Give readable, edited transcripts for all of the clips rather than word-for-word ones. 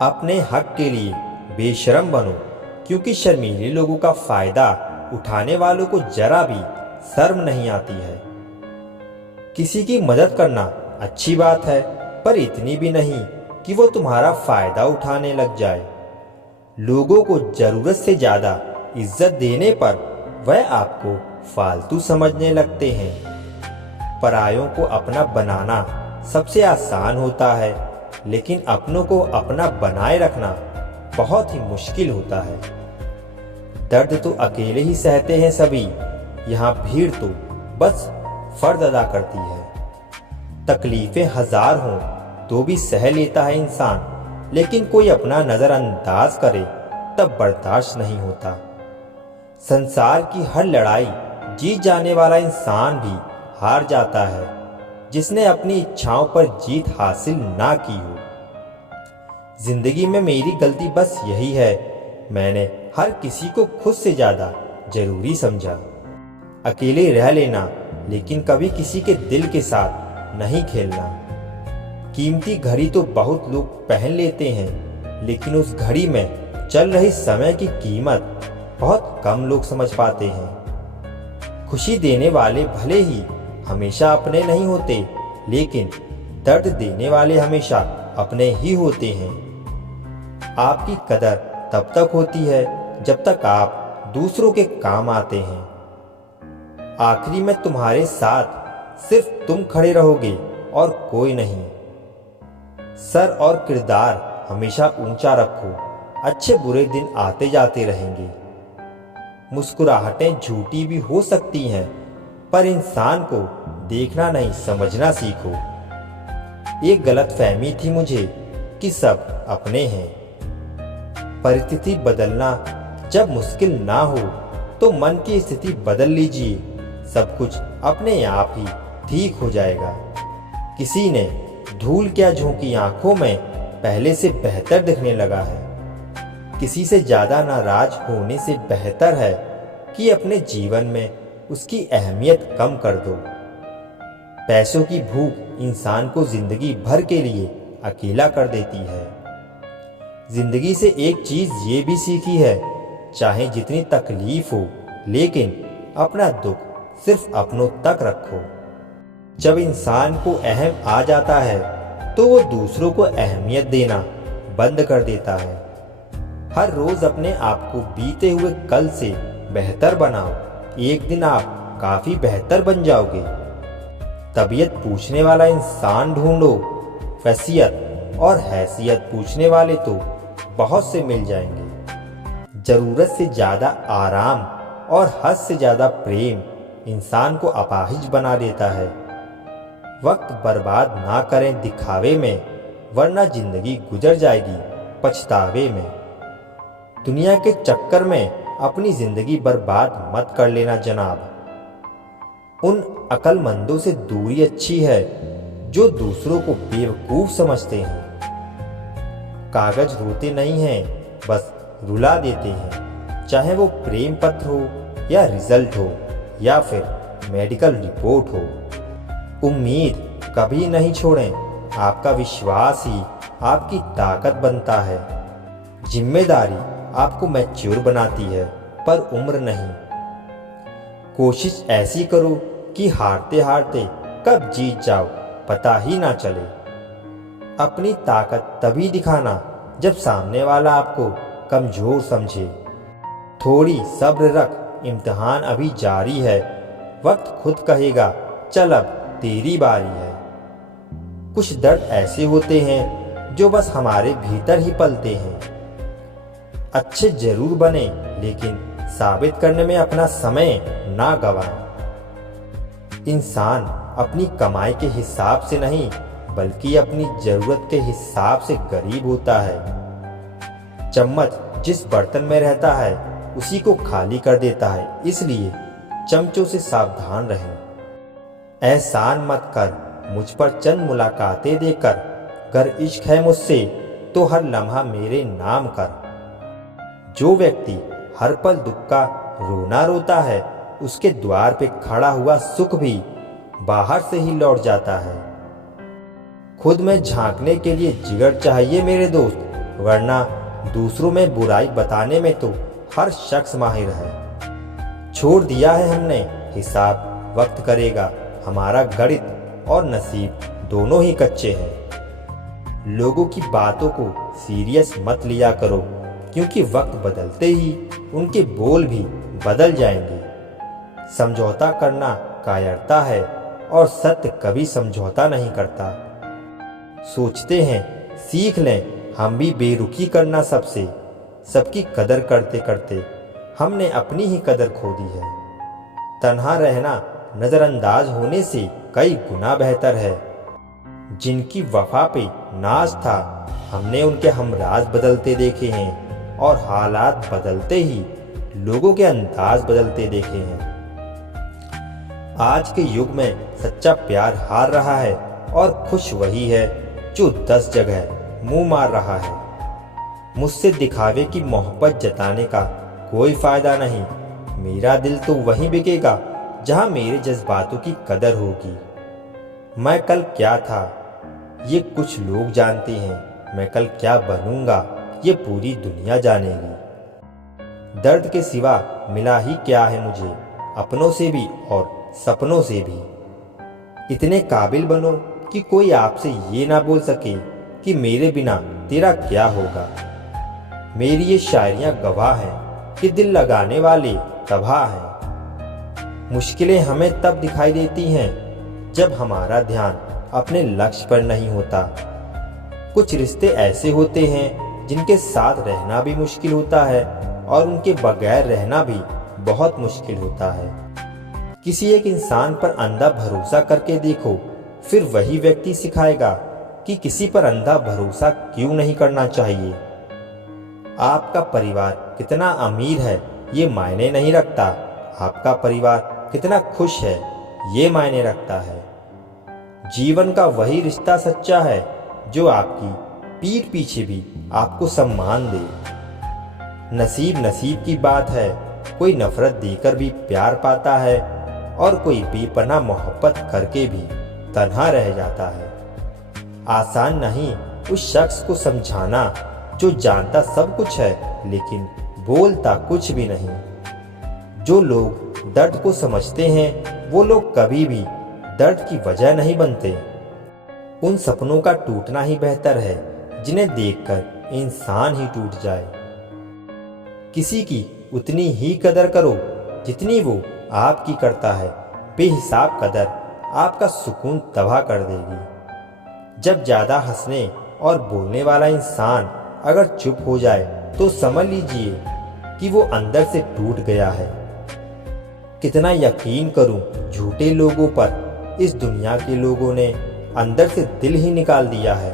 अपने हक के लिए बेशर्म बनो, क्योंकि शर्मीले लोगों का फायदा उठाने वालों को जरा भी शर्म नहीं आती है। किसी की मदद करना अच्छी बात है, पर इतनी भी नहीं कि वो तुम्हारा फायदा उठाने लग जाए। लोगों को जरूरत से ज्यादा इज्जत देने पर वह आपको फालतू समझने लगते हैं। परायों को अपना बनाना सबसे आसान होता है, लेकिन अपनों को अपना बनाए रखना बहुत ही मुश्किल होता है। दर्द तो अकेले ही सहते हैं सभी, यहाँ भीड़ तो बस फर्ज अदा करती है। तकलीफें हजार हों तो भी सह लेता है इंसान, लेकिन कोई अपना नजरअंदाज करे तब बर्दाश्त नहीं होता। संसार की हर लड़ाई जीत जाने वाला इंसान भी हार जाता है, जिसने अपनी इच्छाओं पर जीत हासिल ना की हो। जिंदगी में मेरी गलती बस यही है, मैंने हर किसी को खुद से ज्यादा जरूरी समझा। अकेले रह लेना, लेकिन कभी किसी के दिल के साथ नहीं खेलना। कीमती घड़ी तो बहुत लोग पहन लेते हैं, लेकिन उस घड़ी में चल रही समय की कीमत बहुत कम लोग समझ पाते हैं। खुशी देने वाले भले ही हमेशा अपने नहीं होते, लेकिन दर्द देने वाले हमेशा अपने ही होते हैं। आपकी कदर तब तक होती है जब तक आप दूसरों के काम आते हैं। आखिरी में तुम्हारे साथ सिर्फ तुम खड़े रहोगे और कोई नहीं। सर और किरदार हमेशा ऊंचा रखो, अच्छे बुरे दिन आते जाते रहेंगे। मुस्कुराहटें झूठी भी हो सकती हैं, पर इंसान को देखना नहीं समझना सीखो। एक गलतफहमी थी मुझे कि सब अपने हैं। परिस्थिति बदलना जब मुश्किल ना हो तो मन की स्थिति बदल लीजिए, सब कुछ अपने आप ही ठीक हो जाएगा। किसी ने धूल क्या झोंकी आंखों में, पहले से बेहतर दिखने लगा है। किसी से ज्यादा नाराज होने से बेहतर है कि अपने जीवन में उसकी अहमियत कम कर दो। पैसों की भूख इंसान को जिंदगी भर के लिए अकेला कर देती है। जिंदगी से एक चीज ये भी सीखी है, चाहे जितनी तकलीफ हो, लेकिन अपना दुख सिर्फ अपनों तक रखो। जब इंसान को अहम आ जाता है तो वो दूसरों को अहमियत देना बंद कर देता है। हर रोज अपने आप को बीते हुए कल से बेहतर बनाओ, एक दिन आप काफी बेहतर बन जाओगे। तबीयत पूछने वाला इंसान ढूंढो, वसीयत और हैसियत पूछने वाले तो बहुत से मिल जाएंगे। जरूरत से ज्यादा आराम और हद से ज्यादा प्रेम इंसान को अपाहिज बना देता है। वक्त बर्बाद ना करें दिखावे में, वरना जिंदगी गुजर जाएगी पछतावे में। दुनिया के चक्कर में अपनी जिंदगी बर्बाद मत कर लेना जनाब। उन अक्लमंदों से दूरी अच्छी है जो दूसरों को बेवकूफ समझते हैं। कागज रोते नहीं हैं, बस रुला देते हैं, चाहे वो प्रेम पत्र हो या रिजल्ट हो या फिर मेडिकल रिपोर्ट हो। उम्मीद कभी नहीं छोड़ें, आपका विश्वास ही आपकी ताकत बनता है। जिम्मेदारी आपको मैच्योर बनाती है, पर उम्र नहीं। कोशिश ऐसी करो कि हारते हारते कब जीत जाओ पता ही ना चले। अपनी ताकत तभी दिखाना जब सामने वाला आपको कमजोर समझे। थोड़ी सब्र रख, इम्तिहान अभी जारी है। वक्त खुद कहेगा चल अब तेरी बारी है। कुछ दर्द ऐसे होते हैं जो बस हमारे भीतर ही पलते हैं। अच्छे जरूर बने, लेकिन साबित करने में अपना समय ना गवाएं। इंसान अपनी कमाई के हिसाब से नहीं, बल्कि अपनी जरूरत के हिसाब से गरीब होता है। चम्मच जिस बर्तन में रहता है उसी को खाली कर देता है, इसलिए चमचों से सावधान रहें। एहसान मत कर मुझ पर चंद मुलाकातें देकर, गर इश्क है मुझसे तो हर लम्हा मेरे नाम कर। जो व्यक्ति हर पल दुख का रोना रोता है, उसके द्वार पे खड़ा हुआ सुख भी बाहर से ही लौट जाता है। खुद में झांकने के लिए जिगर चाहिए मेरे दोस्त, वरना दूसरों में बुराई बताने में तो हर शख्स माहिर है। छोड़ दिया है हमने हिसाब वक्त करेगा, हमारा गणित और नसीब दोनों ही कच्चे हैं। लोगों की बातों को सीरियस मत लिया करो, क्योंकि वक्त बदलते ही उनके बोल भी बदल जाएंगे। समझौता करना कायरता है और सत्य कभी समझौता नहीं करता। सोचते हैं सीख लें हम भी बेरुखी करना सबसे, सबकी कदर करते करते हमने अपनी ही कदर खो दी है। तन्हा रहना नज़रअंदाज होने से कई गुना बेहतर है। जिनकी वफा पे नाज था हमने उनके हमराज बदलते देखे हैं, और हालात बदलते ही लोगों के अंदाज बदलते देखे हैं। आज के युग में सच्चा प्यार हार रहा है और खुश वही है जो 10 जगह मुंह मार रहा है। मुझसे दिखावे की मोहब्बत जताने का कोई फायदा नहीं। मेरा दिल तो वहीं बिकेगा जहां मेरे जज्बातों की कदर होगी। मैं कल क्या था ये कुछ लोग जानते हैं, मैं कल क्या बनूंगा ये पूरी दुनिया जानेगी। दर्द के सिवा मिला ही क्या है मुझे, अपनों से भी और सपनों से भी। इतने काबिल बनो कि कोई आपसे ये ना बोल सके कि मेरे बिना तेरा क्या होगा। मेरी ये शायरियां गवाह हैं कि दिल लगाने वाले तबाह हैं। मुश्किलें हमें तब दिखाई देती हैं जब हमारा ध्यान अपने लक्ष्य पर नहीं होता। कुछ रिश्ते ऐसे होते हैं जिनके साथ रहना भी मुश्किल होता है और उनके बगैर रहना भी बहुत मुश्किल होता है। किसी एक इंसान पर अंधा भरोसा करके देखो, फिर वही व्यक्ति सिखाएगा कि किसी पर अंधा भरोसा क्यों नहीं करना चाहिए। आपका परिवार कितना अमीर है ये मायने नहीं रखता, आपका परिवार कितना खुश है ये मायने रखता है। जीवन का वही रिश्ता सच्चा है जो आपकी पीठ पीछे भी आपको सम्मान दे। नसीब की बात है, कोई नफरत देकर भी प्यार पाता है और कोई बेपनाह मोहब्बत करके भी तन्हा रह जाता है। आसान नहीं उस शख्स को समझाना जो जानता सब कुछ है लेकिन बोलता कुछ भी नहीं। जो लोग दर्द को समझते हैं वो लोग कभी भी दर्द की वजह नहीं बनते। उन सपनों का टूटना ही बेहतर है जिन्हें देखकर इंसान ही टूट जाए। किसी की उतनी ही कदर करो जितनी वो आपकी करता है। बेहिसाब कदर आपका सुकून तबाह कर देगी। जब ज्यादा हंसने और बोलने वाला इंसान अगर चुप हो जाए तो समझ लीजिए कि वो अंदर से टूट गया है। कितना यकीन करूं झूठे लोगों पर, इस दुनिया के लोगों ने अंदर से दिल ही निकाल दिया है।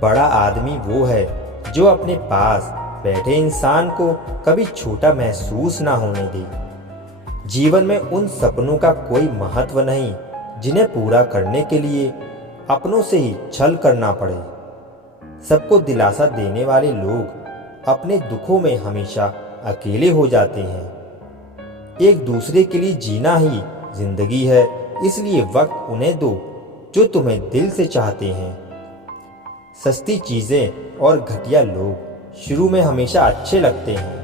बड़ा आदमी वो है जो अपने पास बैठे इंसान को कभी छोटा महसूस ना होने दे। जीवन में उन सपनों का कोई महत्व नहीं जिन्हें पूरा करने के लिए अपनों से ही छल करना पड़े। सबको दिलासा देने वाले लोग अपने दुखों में हमेशा अकेले हो जाते हैं। एक दूसरे के लिए जीना ही जिंदगी है, इसलिए वक्त उन्हें दो जो तुम्हें दिल से चाहते हैं। सस्ती चीजें और घटिया लोग शुरू में हमेशा अच्छे लगते हैं।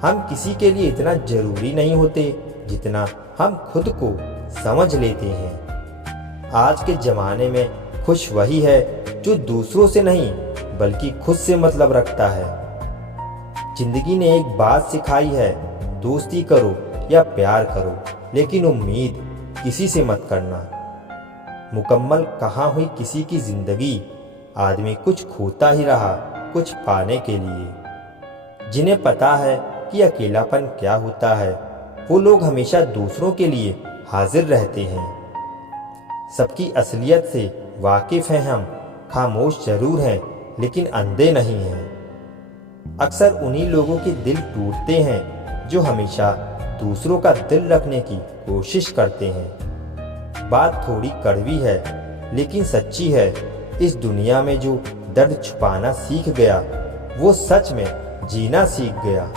हम किसी के लिए इतना जरूरी नहीं होते जितना हम खुद को समझ लेते हैं। आज के जमाने में खुश वही है जो दूसरों से नहीं बल्कि खुद से मतलब रखता है। जिंदगी ने एक बात सिखाई है, दोस्ती करो या प्यार करो लेकिन उम्मीद किसी से मत करना। मुकम्मल कहाँ हुई किसी की जिंदगी, आदमी कुछ खोता ही रहा कुछ पाने के लिए। जिन्हें पता है कि अकेलापन क्या होता है वो लोग हमेशा दूसरों के लिए हाजिर रहते हैं। सबकी असलियत से वाकिफ हैं हम, खामोश जरूर हैं लेकिन अंधे नहीं हैं। अक्सर उन्हीं लोगों के दिल टूटते हैं जो हमेशा दूसरों का दिल रखने की कोशिश करते हैं। बात थोड़ी कड़वी है लेकिन सच्ची है। इस दुनिया में जो दर्द छुपाना सीख गया वो सच में जीना सीख गया।